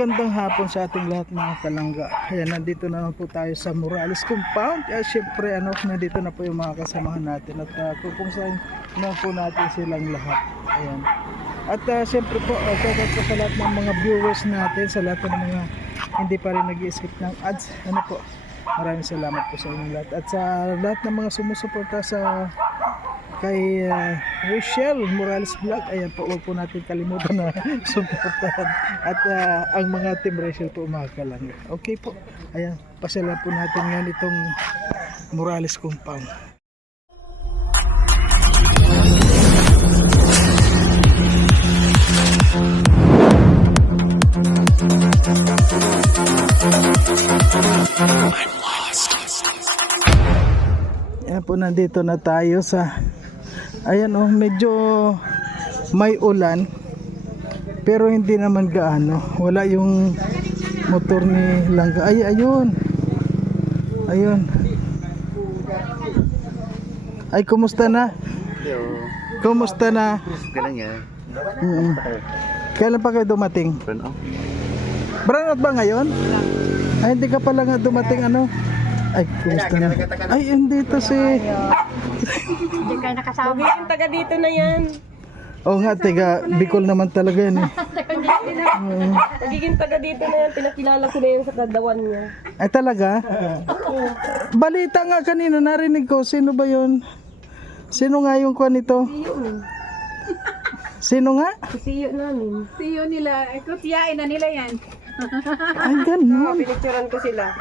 magandang hapon sa ating lahat mga kalangga. Ayan, nandito na po tayo sa Morales Compound. Siyempre, nandito na po yung mga kasamahan natin. At kung na po natin silang lahat. Ayan. At siyempre po, shoutout po sa lahat ng mga viewers natin, sa lahat ng mga hindi pa rin nag-i-skip ng ads. Maraming salamat po sa inyong lahat. At sa lahat ng mga sumusuporta sa kay Rachel Morales Vlog, ayan po, huwag po natin kalimutan na supportahan at ang mga team Rachel po mga kalangga. Okay po, ayan, pasyalan po natin ngayon itong Morales Compound. Ayan po, nandito na tayo sa ayan medyo may ulan pero hindi naman gaano, wala yung motor ni Langga. Ayun ay kumusta na? Kumusta na? Kailan pa kayo dumating? Brownout ba ngayon? Ay hindi ka pala nga dumating ay kumusta na? Ay dito si hindi ka nakasama. Magiging taga dito na yan. Oo nga, taga Bicol naman talaga yan Magiging taga dito na yan. Pinakilala ko na yan sa kadawan niya. Ay talaga? Balita nga kanina, narinig ko. Sino ba yun? Sino nga yung kwan nito? Sino nga? Siyo namin. Siyo nila. Kutiyain na nila yan. Ay ganun. Pinicturean ko sila.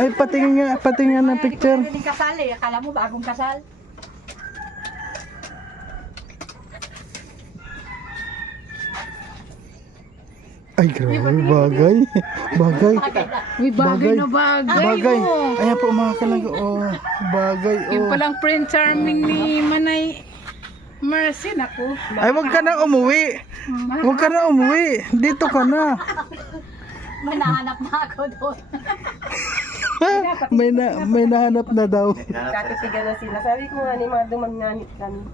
Ay patingin nga ng picture. Hindi kasal eh. Akala mo bagong kasal? Ay grabe, bagay. May bagay na bagay. Ayan po mga kalangga. Bagay. Yung palang Prince Charming ni Manay Mercy. Naku. Ay wag ka na umuwi. Dito ka na. May nahanap na ako doon. may nahanap na daw. Kakasigan na sila. Sabi ko nga ni mga dumanganit kami.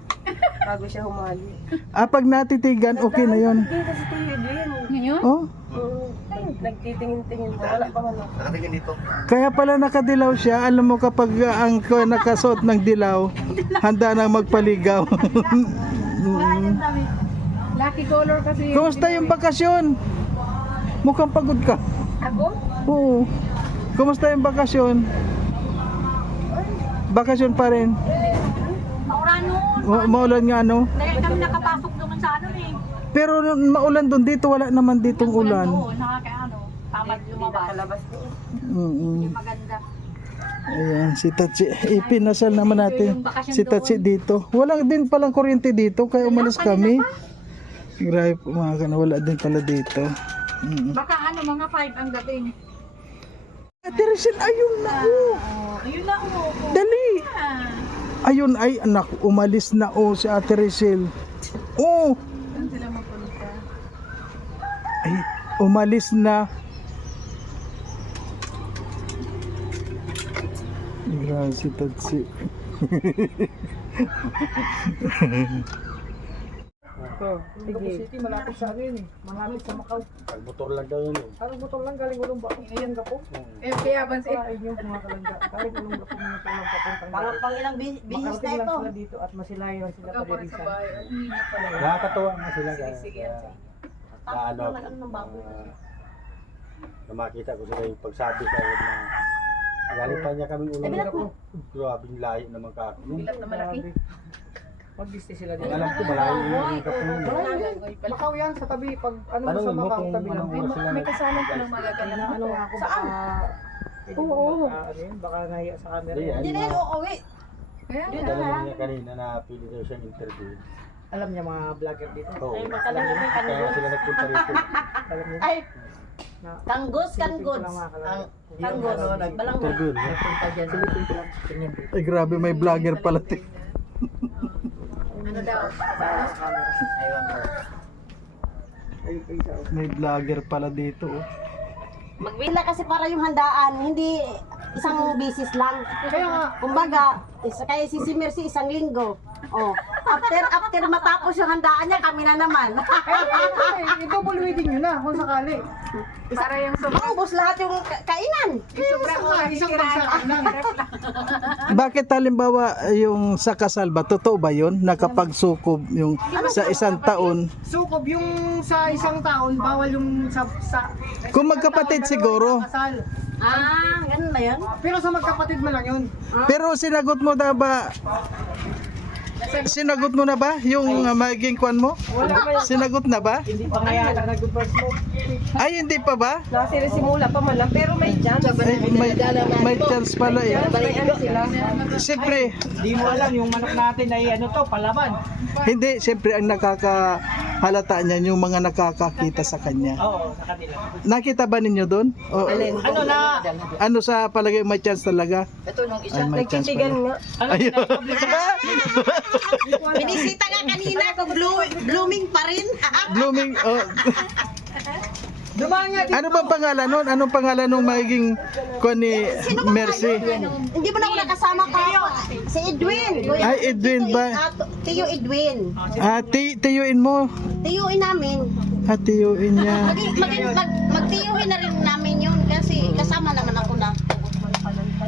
Bago siya humali. Pag natitigan, okay na yun. Dito si Tiyo din. Ngayon? Oh, Nagtitingin-tingin pa. Wala pa man. Nakatingin dito. kaya pala nakadilaw siya. Alam mo kapag ang nakasuot ng dilaw, handa na magpaligaw. Lucky color kasi. Kumusta yung bakasyon? Mukhang pagod ka. Ako? Oo. Kumusta yung bakasyon? Bakasyon pa rin. Maulan noon. Maulan nga Dahil kami nakapasok doon sa eh. Pero maulan doon, dito wala naman ditong ulan. Oo, tamad lumabas. Palabas ko. Maganda. Ayan, si Tatsi. Ipinasal naman natin si Tatsi dito. Walang din palang kuryente dito, kaya umalis kami. Grabe po mga kana, wala din pala dito. Baka mga 5 ang dating. Ate Rachel, ayun na. Ayun na Dali. Ayun, ay anak, umalis na si Ate Rachel. Saan sila mapunta? Ay, umalis na. Grabe si Tatsi. Sige. City, malapit sa akin eh. Malapit sa Macau. Motor lang daw yun. Parang butol lang galing ulong ba? Ayan ka po. Kaya bansit. Sa inyo mga kalangga. Galing ulong ba po mga talang papuntang. Pang ilang business na Makarating lang ito. sila dito at masilayan lang sila Kapag pagdirisan. sa bahay, ang hina pala. Nakakatuwa nga sila guys. Sige. Ano, na makita ko sila yung pagsabi sa na galing pa niya kaming ulo ko. Grabing layo naman ka. Bilat na malaki. Mag-stay sila Ang dito. alam ko malayo yung kapatid. Macau yan sa tabi. Pag ano mo Tanong sa mo Macau, kung tabi lang. anong oras sila May kasalan ko ng magaganda. Ano ako baka... Oo. Baka nahiya sa camera. Hindi Hindi na yun uuwi. Kaya Tanong niya kanina na pili daw siyang interview. Alam niya mga vlogger dito. Oo. Ay, matagal na yung Kaya kanina. sila nagpunta rito. Alam niya. Ay, Na, kanggos. Ang kanggos. Balanggo. Interview. Punta dyan. Tingnan dito. Ay grabe, may vlogger pala. ano daw? May vlogger pala dito. Magbila kasi para yung handaan, hindi isang bisis lang. Kaya nga, Kumbaga, kaya si Mercy isang linggo. Oh, after matapos yung handaan niya, kami na naman. Double wedding yun na, kung sakali. Para yung Maubos lahat yung kainan. Isang bagsakan lang. Bakit halimbawa yung sa kasal ba, totoo ba yun? Nakapagsukob yung sa isang taon? Sukob yung sa isang taon, bawal yung sa Kung magkapatid siguro. kasal. Ganun ba yun? Pero sa magkapatid mo lang yun. Pero sinagot mo na ba? Sinagot mo na ba yung magiging kwan mo? Sinagot na ba? Hindi pa nga yata nag-first move. Ay, hindi pa ba? Simula pa man lang, pero may chance. Ay, may chance pala eh. Siyempre, Hindi mo alam, yung manok natin ay ano to, palaban. hindi, siyempre ang nakakahalata niyan yung mga nakakakita sa kanya. Oo, sa kanila. Nakita ba ninyo doon? O, Ano na? ano sa palagay may chance talaga? Ay, may chance Nagtitigan pala. nga. Ayun. Binisita nga kanina kung blooming pa rin. Blooming. Oh. Dumaan nga dito. Ano bang pangalan nun? Anong pangalan nung magiging kwan ni Mercy? Hindi mo na ako nakasama ka. Si Edwin. Ay, Edwin ba? Tiyo Edwin. Tiyuin mo. Tiyuin namin. Tiyuin niya. Magtiyuhin na rin namin yun kasi kasama naman ako na.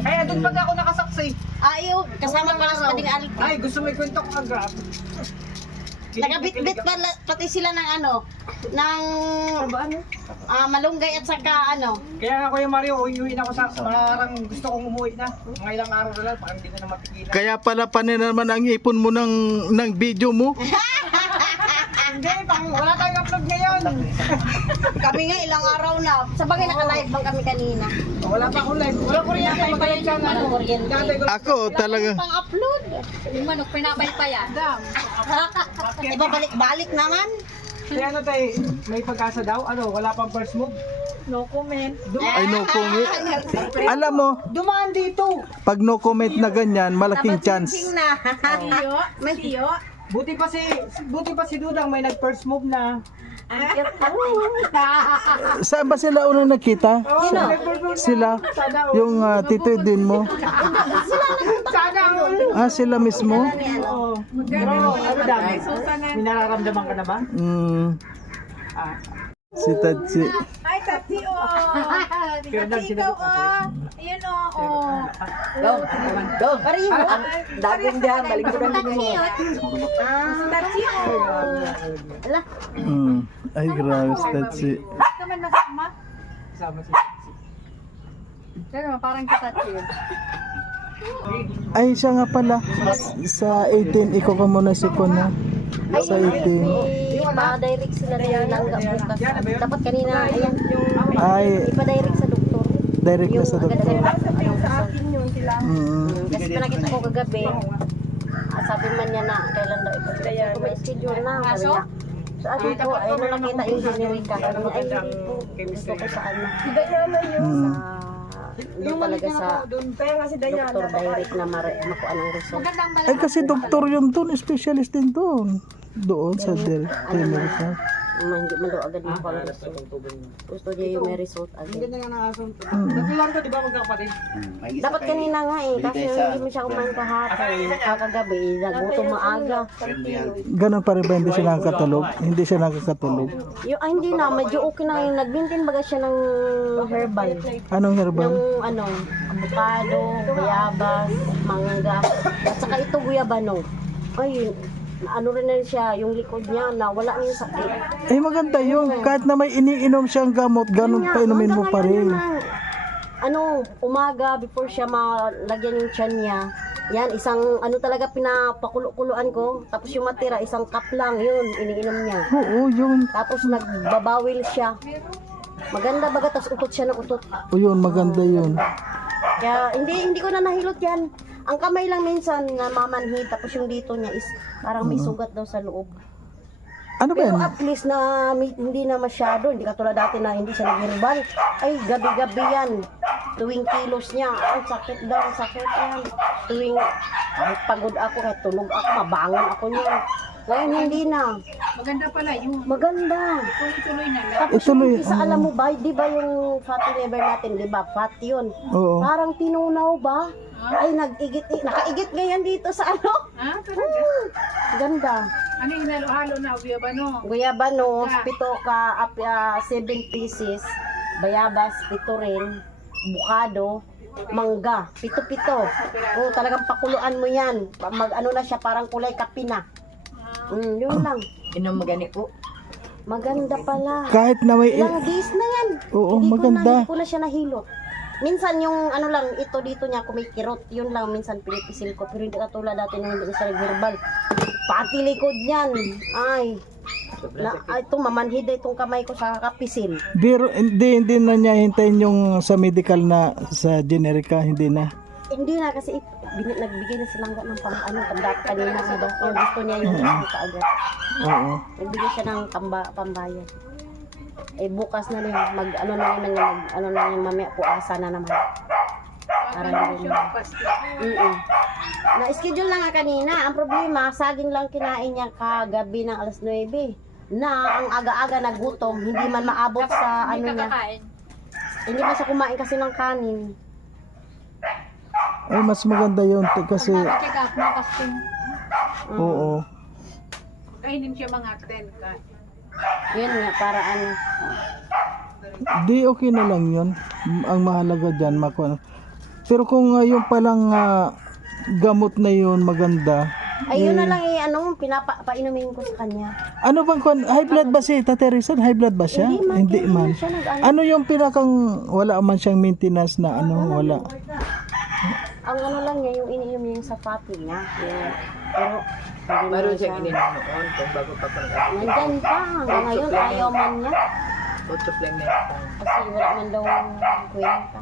Kaya doon pag ako nakasaksi. Ayaw, kasama pala sa kading alit. Ay, gusto mo ikwento ko ang grab. Nagabit-bit pati sila ng ng malunggay at saka Kaya nga Kuya Mario, uwi na ako sa parang gusto kong umuwi na. Mga ilang araw na lang, parang hindi ko na mapigilan. Kaya pala panin naman ang ipon mo ng video mo. Hindi, wala tayong upload ngayon. Kami nga ilang araw na. Sa bagay naka-live bang kami kanina. Wala pa akong live. Wala kuryente, magaling ka nga. Kuryente. Ako talaga. Pang-upload. yung manok pinabay pa yan. Ibabalik-balik naman. Kaya ano tayo, may pag-asa daw? Ano, wala pang first move? No comment. Ay, no comment. Alam mo, Dumaan dito! pag no comment na ganyan, malaking chance. Na. Siyo. Buti pa si Dudang may nag-first move na. Saan ba sila unang nakita? Sila? Yung Tito Edwin mo? Sana Sila mismo? Oo. Pero ano dami? May nararamdaman ka na ba? Si Tatsi. Ay, Tati, oh. Pero Tati, sinagot ikaw, oh. Ayun, oh. Pariho. Daging diyan, balik ko na din mo. Tati, oh. Ala. Ay, grabe si Tatsi. Bakit naman nasama? Kasama si Pero parang katati yun. Ay, siya nga pala. Sa 18, ikaw ka muna si Kona. Sa 18. Ipa-direct sila ng langga bukas. Dapat kanina, ayan. Ay, Ipa-direct sa doktor. direct na sa doktor. Sa akin yun sila. Kasi pinakita ko kagabi. Sabi man niya na, kailan daw ito. Kaya may schedule na. Sabi niya. So, ano ko, ay nakita yung generica. Sabi niya, ay, hindi po. Gusto ko sa ano. Si Diana yun. Doon talaga sa Kaya nga si Diana. doktor direct na makuha ng result. Magandang bala. Ay, kasi doktor yun doon. Specialist din doon. Doon sa America. Hindi man daw agad makuha ng result. Gusto niya yung may result Hindi agad. na nga nakasunto. Dati lang to, di ba magkakapatid? Dapat kanina nga kasi hindi mo siya kumain kahapon. Kakagabi, nagutom maaga. Ganon pa rin ba hindi siya nakakatulog? Hindi siya nakakatulog. Hindi na, medyo okay na yung nagbintin baga siya ng herbal. Anong herbal? Yung avocado, bayabas, mangga, at saka ito guyabano. Ay, ano rin na siya, yung likod niya, nawala niya yung sakit. Eh, maganda yun. Kahit na may iniinom siyang gamot, ganon pa inumin mo pa rin. Umaga, before siya malagyan yung tiyan niya, yan, isang, talaga pinapakulo-kuloan ko. Tapos yung matira, isang cup lang, yun, iniinom niya. Oo, yun. Tapos nagbabawil siya. Maganda baga, tapos utot siya ng utot. O yun, maganda yun. Kaya hindi ko na nahilot yan. Ang kamay lang minsan na mamanhid, tapos yung dito niya is parang may sugat daw sa loob. Ano ba Pero yan? at least na hindi na masyado, hindi katulad dati na hindi siya nag-herbal. Ay, gabi-gabi yan. Tuwing kilos niya, ay sakit daw, sakit yan. Tuwing pagod ako, kahit tulog ako, mabangon ako niya. Ngayon hindi na. Maganda pala yun. Maganda. Tuloy-tuloy na lang. Tapos Ituloy, yung isa, alam mo ba, di ba yung fatty liver natin, di ba? Fat yun. Oo. Parang tinunaw ba? Ay, nakaigit ngayon dito sa ano. Ah, talaga? Ganda. Ano yung hinalo-halo na guyabano? Guyabanos, Yeah. 7 pieces. Bayabas, 7 rin. Bukado, mangga, 7. Oh, talagang pakuluan mo yan. Ano na siya, parang kulay kape na. Yun lang. Inom magani po. Maganda pala. Kahit na may... Ilang days na yan. Oo, Hindi maganda. Hindi ko na siya nahilot. Minsan yung ano lang, ito dito niya kumikirot. Yun lang, minsan pinipisil ko. Pero hindi katulad dati nung hindi ko siya nag-herbal. Pati likod niyan. Ay. Ito, mamanhid na itong kamay ko sa kapisil. Biro, hindi na niya hintayin yung sa medical na sa generica, hindi na. Hindi na kasi nagbigay na silang ng pandapat kanina. Yung gusto niya yung kaagad. Oo. Nagbigay siya ng pambayad. Eh bukas na rin, ano na yung mamaya puasa na naman. Para hindi na. Na-schedule lang nga kanina. Ang problema, saging lang kinain niya kagabi ng alas 9. Na ang aga-aga nagutom, hindi man maabot sa ano niya. Hindi man siya kumain kasi ng kanin. Ay, mas maganda yun kasi... Check up mo kasi Oo. kainin siya mga 10 ka. Yun nga, para ano. Di okay na lang yun. Ang mahalaga dyan, makuha. Pero kung yung palang gamot na yun, maganda. Ayun na lang pinapainumin ko sa kanya. Ano bang high blood ba si Tate Rizal? High blood ba siya? Hindi man. Siya Ano yung pinakang wala man siyang maintenance na wala? ang ano lang niya, yung iniinom niya yung sapato niya. Pero, Meron siyang ininom noon kung bago pa pang nandyan pa, hanggang ngayon, ayaw man niya. supplement. Kasi wala man daw kwenta.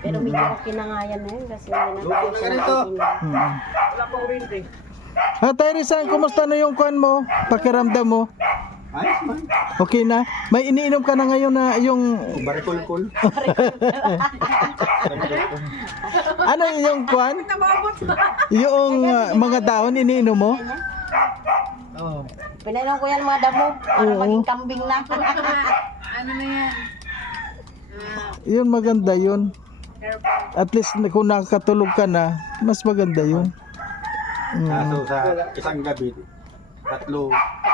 Pero medyo okay na nga yan na yun, kasi hindi na tayo siya naiinom. Wala pa kuryente. Ate Rizal, kumusta na yung kwan mo? Pakiramdam mo? Ayos man. Okay na? May iniinom ka na ngayon na yung... Barikol-kol. Ano yung kwan? Yung mga dahon iniinom mo? Oo. Pinainom ko yan mga damo, para maging kambing na. Ano na yan? Yun maganda yun. At least kung nakakatulog ka na, mas maganda yun. Kaso sa isang gabi, 3,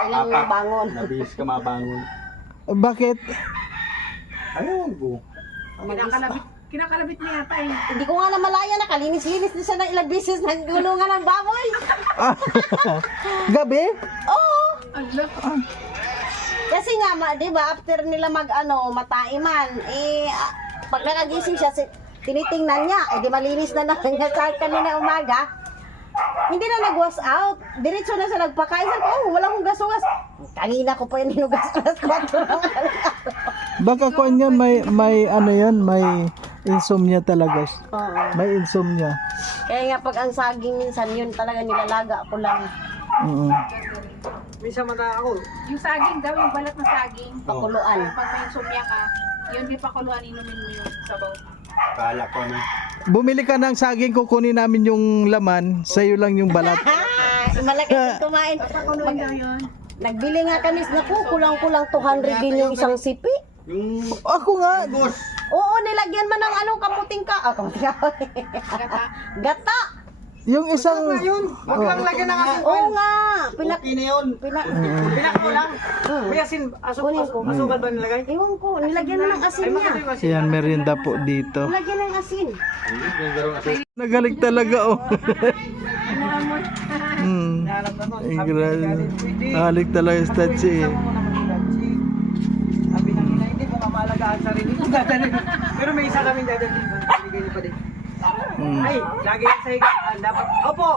Kailang 4, bangon. nabihis ka mabangon. Bakit? Ayaw ko. Kinakalabit niya yata eh. Hindi ko nga na malaya, nakalinis-linis din siya ng ilang beses, nagulungan ng baboy. Gabi? Oo. Ala. Kasi nga, di ba, after nila mataiman, pag nakagising siya, tinitingnan niya, di malinis na naman niya sa kanina umaga. Hindi na nag-wash out. Diretso na siya nagpakain. Sabi ko, wala akong gas-ugas. Kanina ko pa yung hinugas alas 4. Baka kung yan, may ano yan, may insomnia talaga. Oo. May insomnia. Kaya nga pag ang saging minsan, yun talaga nilalaga ko lang. Oo. Minsan mata ako. Yung saging daw, yung balat ng saging. Pakuluan. Pag may insomnia ka, yun di pakuluan, inumin mo yung sabaw. Kala ko na. Bumili ka ng saging, kukunin namin yung laman, sa'yo lang yung balat. Malaki yung kumain. Pakuluan daw yun. Nagbili nga kami, naku, kulang-kulang 200 din yung isang sipi. Yung Ako nga, bus. Oo, nilagyan man ng kamuting ka. Kamuting ka. Gata. Gata. yung isang... Yun, wag lang lagyan ng asin. Oo nga. Okay na yun. Pinak mo lang. May asin, asukal ba nilagay? Ewan ko, nilagyan na ng asin Ay, niya. makati yung asin. Yan, merienda po dito. Nilagyan ng asin. Nagaling talaga, oh. Nahanap na nun. Ay, Sabi grabe. ni Daddy, pwede. Halik talaga yung statsi, eh. Sama mo naman ni Daddy. Sabi ng ina, hindi ko mamalagaan sarili ko. Dadalhin. Pero may isa kaming dadalhin. Binigay niyo pa din. Ay, lagi yan sa higa. Dapat, opo,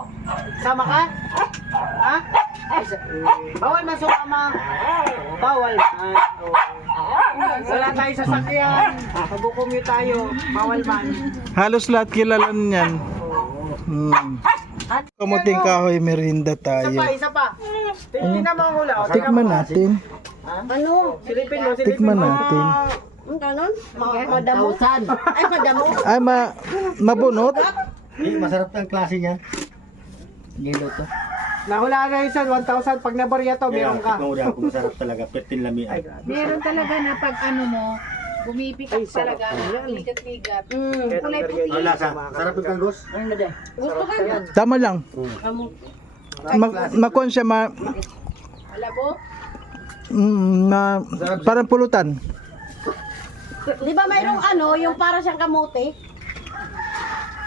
sama ka? Ha? Bawal man sumama. Bawal man. Wala tayo sa sakyan. Mag-commute tayo. Bawal man. Halos lahat kilala niyan. Kamuting kahoy, merienda tayo. Isa pa. Tingnan mo ang hula. Tikman natin. Ano? Silipin mo, silipin Tikman mo. natin. Ang ganon? Madamo? Ay, madamo. Ay, mabunot? Masarap ang klase niya. Niluto. Nahula na yun sa 1,000. Pag nabarya to, meron ka. Ikaw rin ako masarap talaga. Pertin lami. Meron talaga na pag ano mo, Bumipikat talaga. Ligat-ligat. Kulay puti. Ang lasa. Sarap yung kanggos. Gusto ko yun. Tama lang. Makuha siya Alabo? parang pulutan. Di ba mayroong yung para siyang kamote?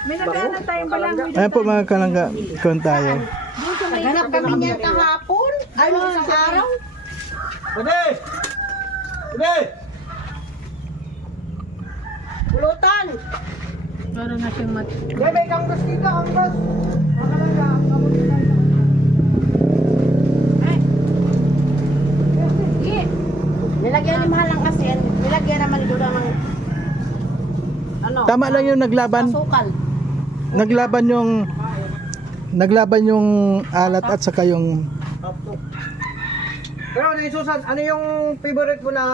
May nagkano tayong balanghoy. Ayan po mga kalangga, kung tayo. Naghanap kami niyan kahapon. Isang araw. Pwede! Pwede! Pulutan. Parang na siyang mat... May kanggos dito, kanggos. Nilagyan ni Mahal ng asin. Nilagyan naman doon ng Tama lang yung naglaban. sukal. Naglaban yung alat at saka yung Pero Susan, ano yung favorite mo na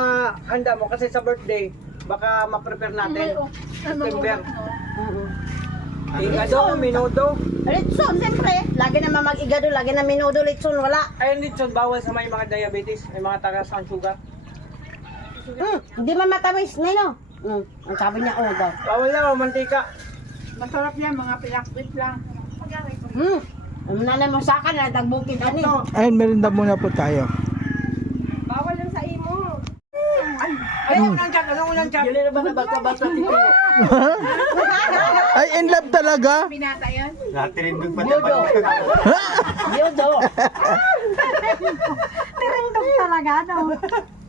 handa mo? Kasi sa birthday, baka ma-prepare natin. September. Igado, minudo. Litson, siyempre. Lagi naman mag-igado, lagi na minudo. Litson, wala. Ayun dito, bawal sa may mga diabetes, may mga tagas ang sugar. Hindi man matamis na yun. Ang sabi niya, daw. Bawal na, mantika. Masarap yan, mga pinakwit lang. Ang nanay mo sa akin, nagbukid ka ni. ayun, merinda muna po tayo. Bawal lang sa imo. Ano unang chat? Ano unang chat? Gili na ba na bata-bata dito? Ay, in love talaga. Pinata yan. Natirindog pa Yodo. Yodo.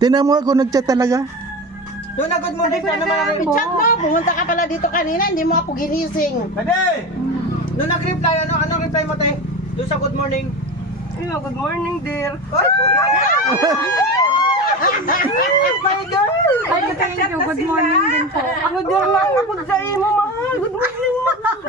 Tinan mo ako nagchat talaga. Doon na good morning, ano naman Chat mo, pumunta ka pala dito kanina, hindi mo ako ginising. Pwede! Noong nag-reply, ano reply mo tayo? Doon sa good morning. Hello, good morning, dear. My girl! Ay, thank you. Good morning din po. Ako dear lang ako sa imo, mahal. Good morning, mahal.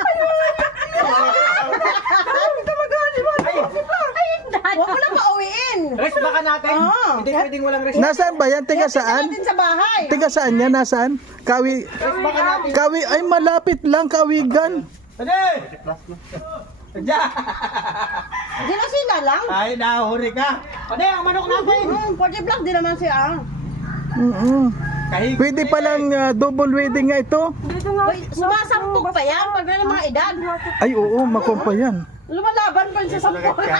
Huwag mo na pauwiin. Rest baka natin. Hindi pwedeng walang rest. Nasaan ba yan? Tiga saan? Natin sa bahay. Tiga saan yan? Nasaan? Rest baka natin. Kawi, ay malapit lang, Kawigan. Pwede! Diyan! Di na sila lang. Ay, nahuri ka! Pwede, ang manok natin. 40 vlog din naman siya. Kahig! Pwede palang double wedding nga ito. Uy, sumasampok pa yan pag may mga edad. Ay, oo, makompa yan. Lumalaban pa siya sa Talaga siya.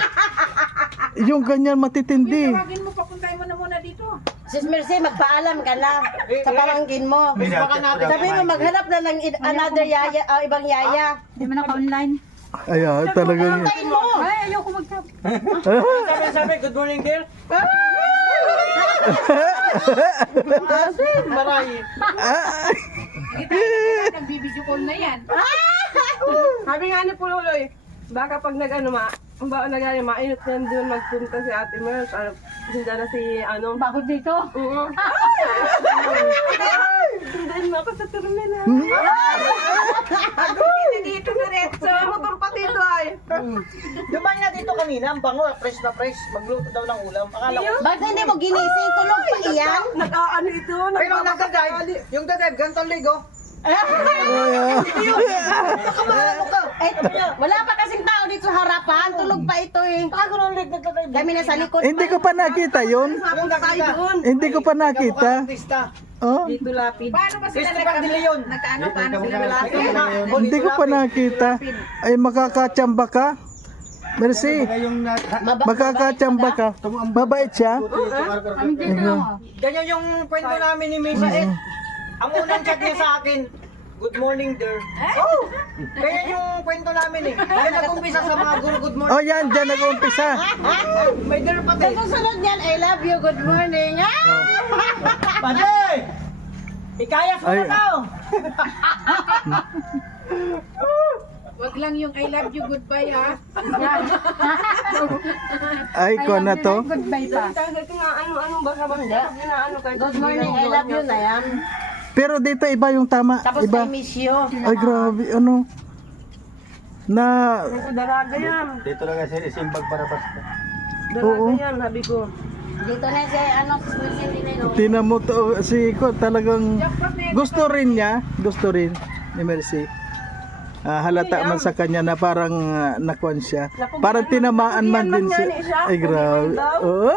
Yung ganyan matitindi. Tawagin mo, papuntahin mo na muna dito. Sis Mercy, magpaalam ka na sa pamangkin mo. Rest baka natin. Sabi mo, maghanap na ng another yaya, ibang yaya. Hindi mo naka-online. Ay, talagang. Tayin mo. Ay, ayoko mag-tap. Sabi, good morning, dear. Maray. Kita, nagbibideo call na yan. Sabi nga ni Puloy, baka pag mainit yan doon magpunta si Ate Mel. Sinda na si Bakit dito? Oo. Sindahin mo ako sa terminal. Hindi dito diretso. Motor pa dito ay. Dumaan nga dito kanina, ang bango, fresh na fresh. Magluto daw ng ulam. Akala ko. Bakit hindi mo ginising? Tulog pa iyan? Nag-aano ito. Pero nagdadrive, yung dadrive, ganito ang ligo. Eh, wala pa kasing tao dito sa harapan. Tulog pa ito eh. Ako nung lig, nagdadrive. Kami na sa likod. Hindi ko pa nakita yun. Yung nakita. Hindi ko pa nakita. Artista. Oh, Dito lapid. Paano ba sila Christopher De Leon. nagkaano-paano sila Malapit malapit? na. hindi ko pa nakita. Ay, makakatsamba ka. Merci. Yung Makakatsamba ka. Mabait siya. Ganyan yung kwento namin ni Misa Ed. Ang unang chat niya sa akin, good morning, dear. Oh! Ganyan yung kwento namin eh. Kaya nag-umpisa sa mga guru, good morning. Oh, yan. Diyan nag-umpisa. May dear pa Sa din. susunod niyan, I love you, good morning. Pade! Ikayas mo Ay. na daw! Wag lang yung I love you, goodbye ha. Ay, ko na to. Goodbye pa. Tagal ko nga ano ba sa banda? Ginaano kayo. Good morning, I love you na yan. Pero dito iba yung tama. Tapos Iba. I miss you. Ay, grabe. Ano? Na, Daraga yan. Dito lang kasi isimbag para basta. Daraga yan, sabi ko. Dito na si, Mercy Nino. tinan mo to, si ko talagang gusto rin niya. Gusto rin ni Mercy. Halata man sa kanya na parang nakuan siya. Parang tinamaan man din siya. Ay, grabe. Oh.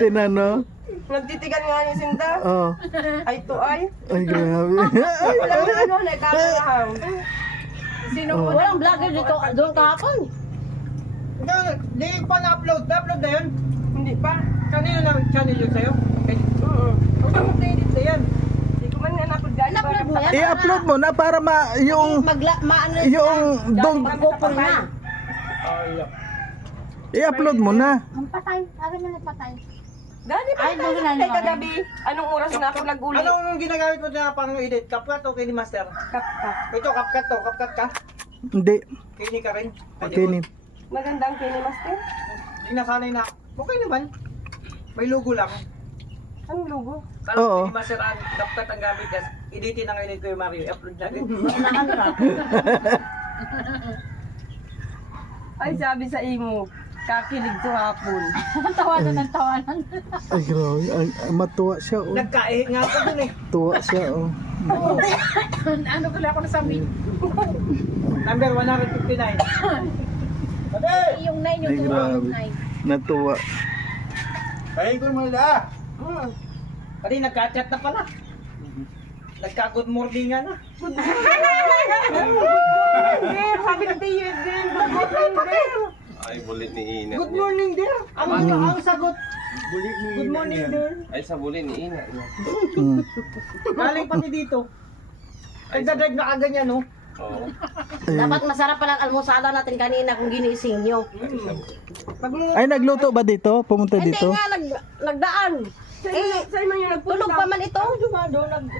Tinano. Nagtitigan nga ni Sinda. Oh. Ay to ay. Ay, grabe. Wala na ano, nagkakahang. Sino Oh. Walang vlogger dito doon kahapon. Hindi pa na-upload. Na-upload na yun. Hindi pa. Kanino na channel yun sa'yo? Huwag ka mag-edit na yan. Hindi ko man nga napod guys. In-upload mo yan? I-upload mo na para yung Maano yung dong magkupon na. i-upload mo na. Ang patay. Sabi na patay. Gani pa Ay, tayo doon na kay naman. kagabi. Anong oras na ako nag-uli? Anong ginagamit mo na pang edit? CapCut o Kini Master? Kapka. Ito, CapCut to. CapCut ka? Hindi. Kini ka rin? Okay ni. Magandang kinimaster. Hindi nasanay na. Okay naman. May logo lang. Anong logo? Kala Oo. Kini Master ang CapCut ang gamit. Kasi editin na ngayon ko yung Mario. I-upload natin. Ay, sabi sa imo, kakilig to hapon. tawanan ng tawanan? Ay, grabe. Ay, matuwa siya, oh. Nagkae nga ako dun eh. Tuwa siya, oh. Ano pala ako nasabi? Number 159. Yung 9, yung Ay, grabe. 2, Natuwa. Ay, ko mo na. Pati nagka-chat na pala. Nagka-good morning nga na. Dear, sabi ng tiyo, dear, good morning, dear. Ay, bulit ni Ina. Good morning dear. Ang sagot. Good morning dear. Ay, sa bulit ni Ina. Hmm. Galing pati dito. Nagdadrive na kaganyan no. Oo. Dapat masarap palang almusada natin kanina kung ginising nyo. Pag mo Ay, nagluto ba dito? Pumunta Hindi dito? nga, nagdaan. Sa'yo man yung nagpunta. Tulog pa man ito. dumado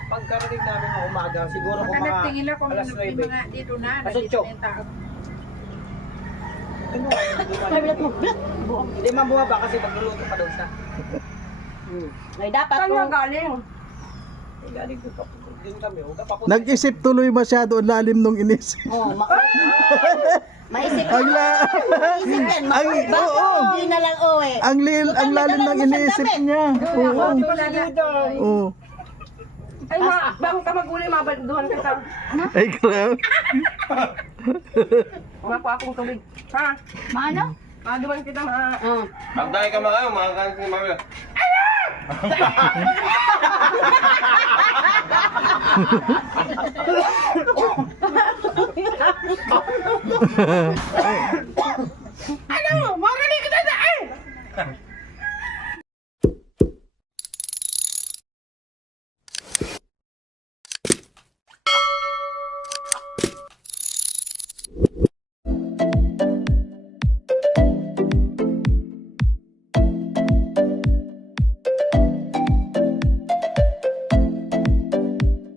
pagkarating namin ng umaga siguro kung mga Tingin lang kung alas may 9. mga dito na. Pasutyo. nandito na yung tao. Ay, bilat mo. Bilat. Hindi man bumaba kasi magluluto pa daw siya. Ay, dapat Saan kung... nga galing? Eh, galing doon pa din kami. Huwag ka pa Nag-isip tuloy masyado ang lalim nung inis. Oh, maisip Ang la... Isip yan. Ang... Bakit Oo. hindi na lang uwi? Ang lalim ng iniisip niya. Oo. Oo. Ay, bago ka mag-uli, mabalduhan kita. Ay, grabe. Kumakuha akong tubig. Ha? Maano? Maduman kita, ma. Oh. Pagdaya ka mga kanin ni Mario.